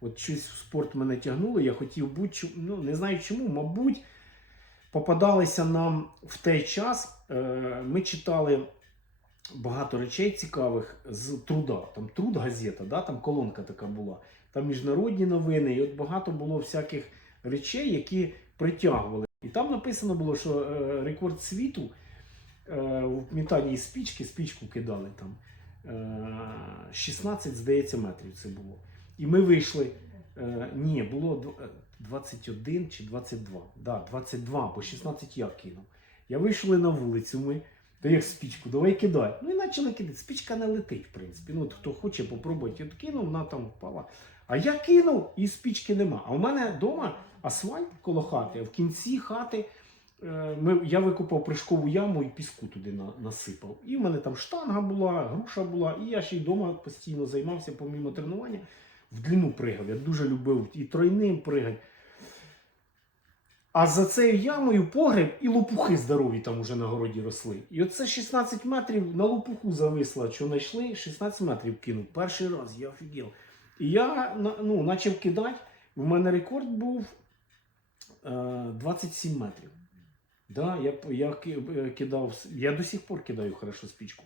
От щось в спорт мене тягнуло, я хотів бути, ну не знаю чому, мабуть, попадалися нам в той час. Е, ми читали багато речей цікавих з труда. Там труд газета, да? там колонка така була. Там міжнародні новини, і от багато було всяких речей, які притягували. І там написано було, що е, рекорд світу е, в метанні спічки, спічку кидали там. Е, 16, здається, метрів це було. І ми вийшли. Е, ні, було е, 21 чи 22. Да, 22, бо 16 я кинув. Я вийшли на вулицю, ми. Та як спічку, давай кидай. Ну і почали кидати. Спічка не летить, в принципі. Ну, от хто хоче попробувати, от кинув, вона там впала. А я кинув і спічки нема. А у мене вдома асфальт коло хати, а в кінці хати е, ми, я викопав прыжкову яму і піску туди на, насипав. І в мене там штанга була, груша була, і я ще й вдома постійно займався, помімо тренування, в длину пригав. Я дуже любив і тройним пригати. А за цією ямою погреб і лопухи здорові там уже на городі росли. І оце 16 метрів на лопуху зависла, що знайшли, 16 метрів кинув. Перший раз я офігел. І я ну, почав кидати. У мене рекорд був е, 27 метрів. Да, я, я е, кидав, я до сих пор кидаю хорошо спічку.